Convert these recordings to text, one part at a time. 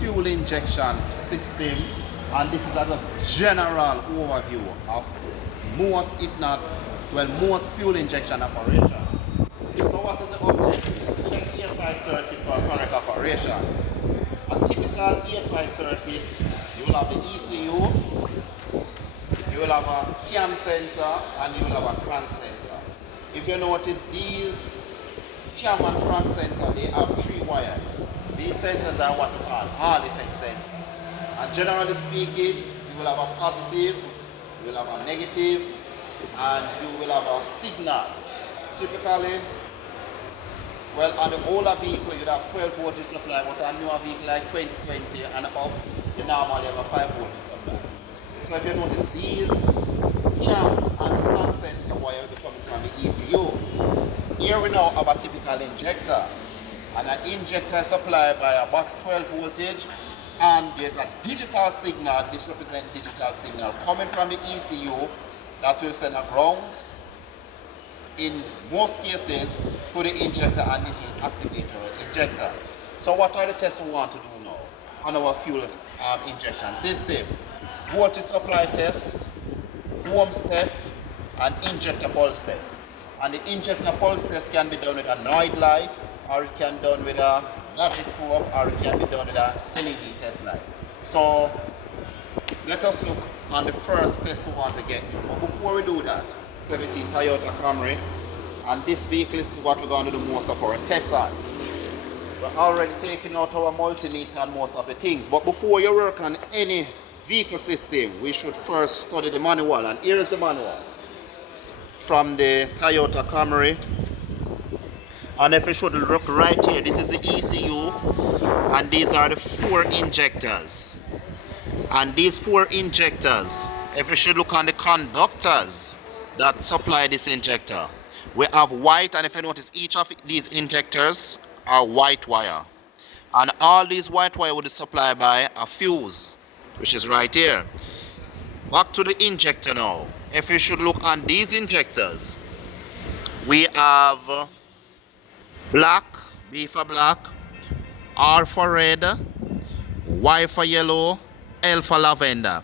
Fuel injection system, and this is a just general overview of most, if not, well, most fuel injection operation. So what is the object? Check EFI circuit for correct operation. A typical EFI circuit, you will have the ECU, you will have a cam sensor, and you will have a crank sensor. If you notice, these cam and crank sensor, they have 3 wires. These sensors are what we call Hall effect sensor. And generally speaking, you will have a positive, you will have a negative, and you will have a signal. Typically, well, on the older vehicle, you'd have 12 voltage supply, but on a newer vehicle like 2020 and up, you normally have a 5 voltage supply. So if you notice, these cam and crank sensor wire will be coming from the ECU. Here we now have a typical injector. And an injector is supplied by about 12 voltage, and there's a digital signal. This represents digital signal coming from the ECU that will send a grounds in most cases to the injector, and this will activate our injector. So what are the tests we want to do now on our fuel injection system? Voltage supply tests, ohms test, and injector pulse test. And the injector pulse test can be done with a Noid light, or it can be done with a logic probe, or it can be done with a LED test light. So let us look on the first test we want to get here. But before we do that, 17 Toyota Camry, and this vehicle is what we're going to do most of our tests on. We're already taking out our multimeter and most of the things, but before you work on any vehicle system, we should first study the manual, and here is the manual from the Toyota Camry. And if you should look right here, this is the ECU, and these are the 4 injectors. And these 4 injectors, if you should look on the conductors that supply this injector, we have white, and if you notice, each of these injectors are white wire. And all these white wire will be supplied by a fuse, which is right here. Back to the injector now. If you should look on these injectors, we have black, B for black, R for red, Y for yellow, L for lavender.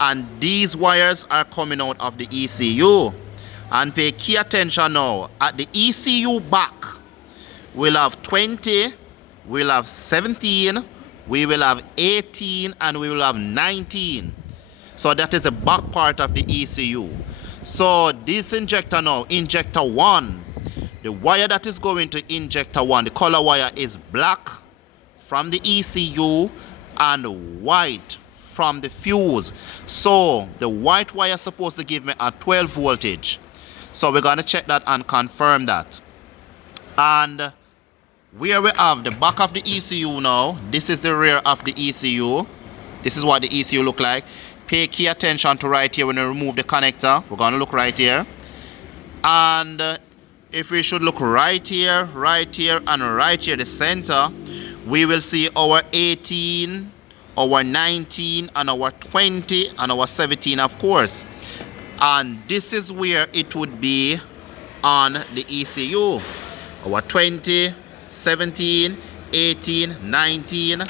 And these wires are coming out of the ECU. And pay key attention now. At the ECU back, we'll have 20, we'll have 17, we will have 18, and we will have 19. So that is the back part of the ECU. So this injector now, injector 1, the wire that is going to injector 1, the color wire is black from the ECU and white from the fuse. So the white wire is supposed to give me a 12 voltage. So we're going to check that and confirm that. And where we have the back of the ECU now, this is the rear of the ECU. This is what the ECU look like. Pay key attention to right here when we remove the connector. We're going to look right here. And if we should look right here, and right here, the center, we will see our 18, our 19, and our 20, and our 17, of course. And this is where it would be on the ECU. Our 20, 17, 18, 19,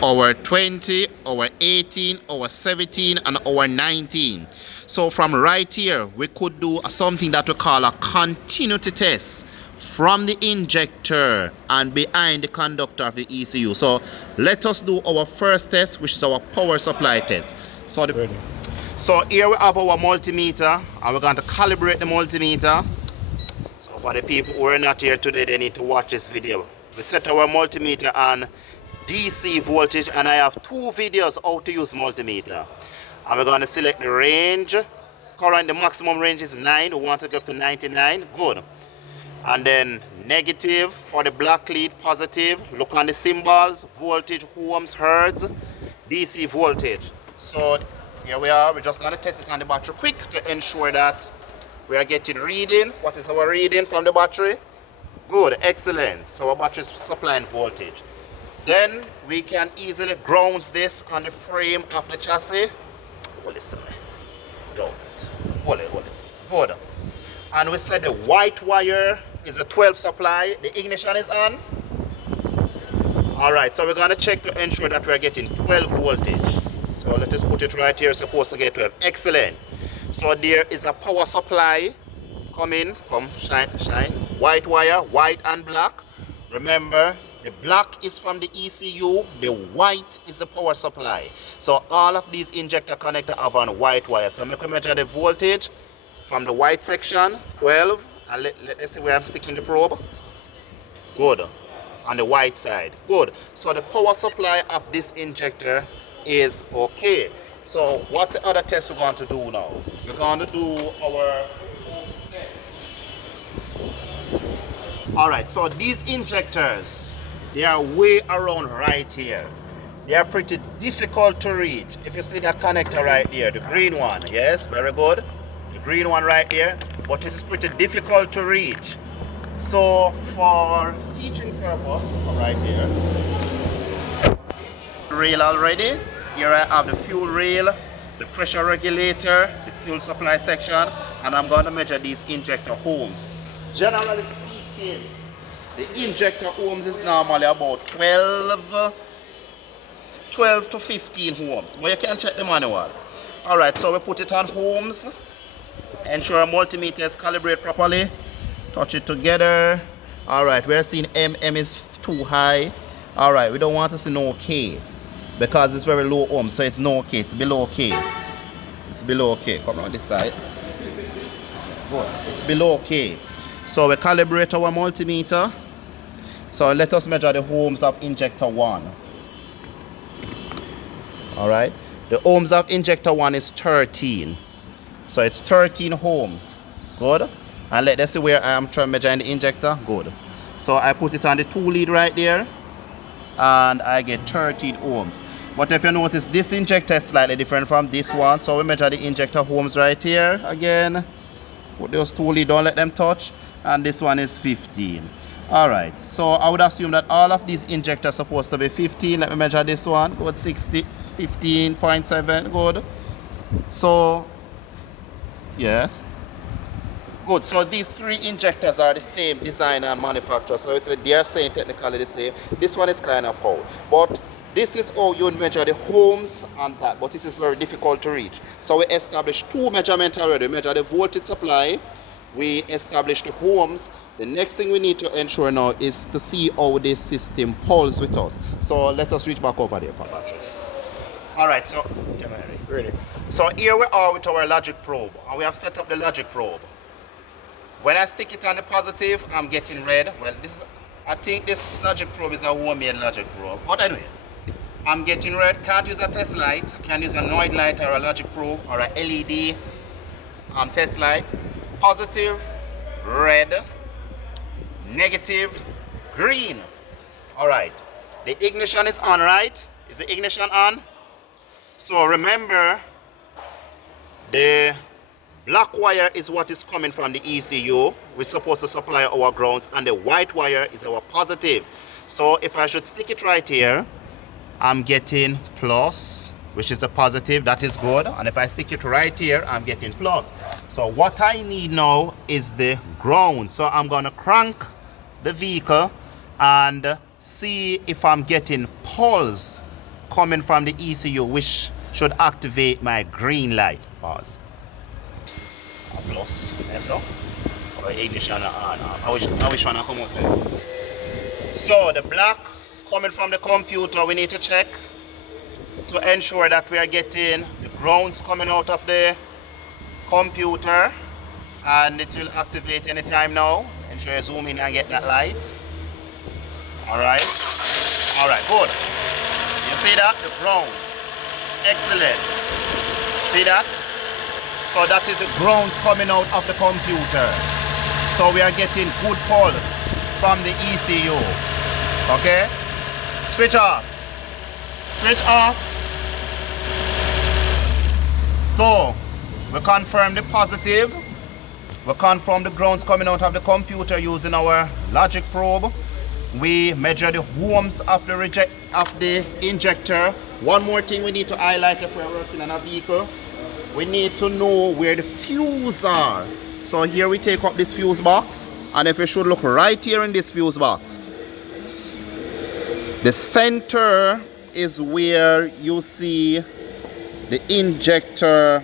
our 20, our 18, our 17, and our 19. So from right here, we could do something that we call a continuity test from the injector and behind the conductor of the ECU. So let us do our first test, which is our power supply test. So here we have our multimeter, and we're going to calibrate the multimeter. So for the people who are not here today, they need to watch this video. We set our multimeter on DC voltage, and I have 2 videos how to use multimeter. And we're going to select the range. Current, the maximum range is 9. We want to go up to 99. Good. And then negative for the black lead, positive. Look on the symbols, voltage, ohms, hertz, DC voltage. So here we are. We're just going to test it on the battery quick to ensure that we are getting reading. What is our reading from the battery? Good, excellent. So our battery is supplying voltage. Then we can easily ground this on the frame of the chassis. Hold this, ground it. Hold it. Good. And we said the white wire is a 12 supply. The ignition is on. Alright, so we're going to check to ensure that we're getting 12 voltage. So let us put it right here. Supposed to get 12. Excellent. So there is a power supply coming. Come, shine. White wire, white and black. Remember, the black is from the ECU. The white is the power supply. So all of these injector connectors have on white wire. So I'm going to measure the voltage from the white section, 12. And let's see where I'm sticking the probe. Good. On the white side. Good. So the power supply of this injector is okay. So what's the other test we're going to do now? We're going to do our ohms test. Alright, so these injectors, they are way around right here. They are pretty difficult to reach. If you see that connector right there, the green one, yes, very good. The green one right there, but it is pretty difficult to reach. So for teaching purpose, right here, rail already. Here I have the fuel rail, the pressure regulator, the fuel supply section, and I'm going to measure these injector ohms. Generally speaking, the injector ohms is normally about 12 to 15 ohms, but you can check the manual. Alright, so we put it on ohms, ensure our multimeter is calibrated properly. Touch it together. Alright, we're seeing MM is too high. Alright, we don't want to see no K because it's very low ohm, so it's no K, it's below K. It's below K. Come on this side. Good. It's below K. So we calibrate our multimeter. So let us measure the ohms of injector 1. Alright. The ohms of injector 1 is 13. So it's 13 ohms. Good. And let's see where I am trying to measure in the injector. Good. So I put it on the 2 lead right there. And I get 13 ohms. But if you notice, this injector is slightly different from this one. So we measure the injector ohms right here. Again, put those 2 lead, don't let them touch. And this one is 15. Alright, so I would assume that all of these injectors are supposed to be 15. Let me measure this one. Good, 15.7. Good. So, yes. Good, so these 3 injectors are the same design and manufacturer, so they are saying technically the same. This one is kind of how, but this is how you measure the ohms and that, but it is very difficult to reach. So we established 2 measurements already. We measure the voltage supply, we established the ohms. The next thing we need to ensure now is to see how this system pulses with us. So let us reach back over there, Papa. Alright, so ready. So here we are with our logic probe, and we have set up the logic probe. When I stick it on the positive, I'm getting red. Well, I think this logic probe is a homemade logic probe. But anyway, I'm getting red. Can't use a test light. Can use a Noid light or a logic probe or a LED test light. Positive, red, negative, green. Alright, the ignition is on, right? Is the ignition on? So remember, the black wire is what is coming from the ECU. We're supposed to supply our grounds, and the white wire is our positive. So if I should stick it right here, I'm getting plus, which is a positive. That is good. And if I stick it right here, I'm getting plus. So what I need now is the ground. So I'm going to crank the vehicle and see if I'm getting pulse coming from the ECU, which should activate my green light. Pause. Plus, let's go. Or ignition on. How which one come out there? So the black coming from the computer, we need to check to ensure that we are getting the grounds coming out of the computer, and it will activate anytime now. Ensure you zoom in and get that light. Alright, good. You see that? The grounds. Excellent. See that? So that is the grounds coming out of the computer. So we are getting good pulse from the ECU. Okay? Switch off. Switch off. So we confirm the positive. We confirm the grounds coming out of the computer using our logic probe. We measure the ohms of the injector. One more thing we need to highlight if we're working on a vehicle. We need to know where the fuse are. So here we take up this fuse box And if you should look right here in this fuse box, the center is where you see the injector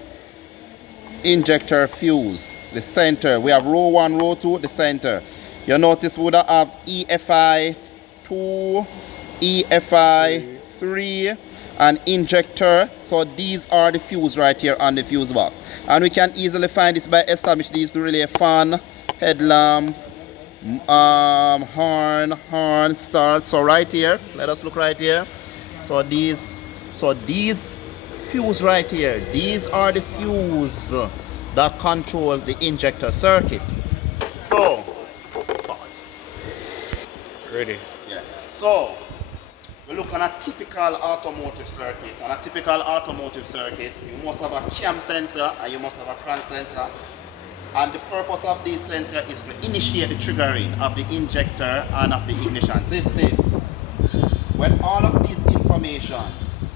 fuse. The center. We have row 1, row 2, the center. You notice we would have EFI 2, EFI 3, and injector. So these are the fuse right here on the fuse box. And we can easily find this by establishing these to relay fan, headlamp, horn, start. So right here, let us look right here. So these fuse right here, these are the fuse that control the injector circuit. So pause. Ready. Yeah. So we look on a typical automotive circuit. On a typical automotive circuit, you must have a cam sensor and you must have a crank sensor. And the purpose of this sensor is to initiate the triggering of the injector and of the ignition system. When all of these information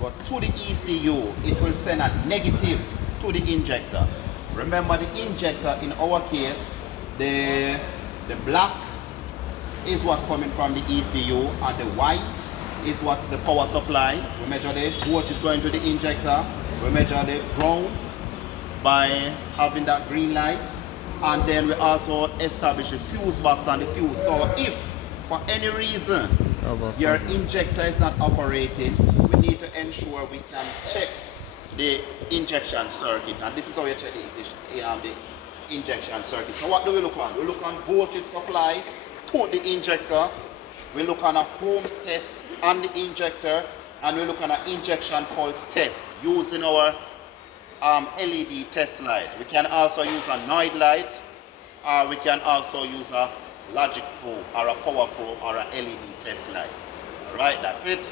go to the ECU, it will send a negative to the injector. Remember, the injector in our case, the black is what coming from the ECU, and the white is what is the power supply. We measure the voltage going to the injector. We measure the grounds by having that green light. And then we also establish the fuse box and the fuse. So if for any reason your injector is not operating, we need to ensure we can check the injection circuit. And this is how you check the injection circuit. So what do we look on? We look on voltage supply to the injector. We look on a Ohms test on the injector. And we look on an injection pulse test using our LED test light. We can also use a Noid light, or we can also use a logic probe or a power probe or a LED test light. Alright, that's it.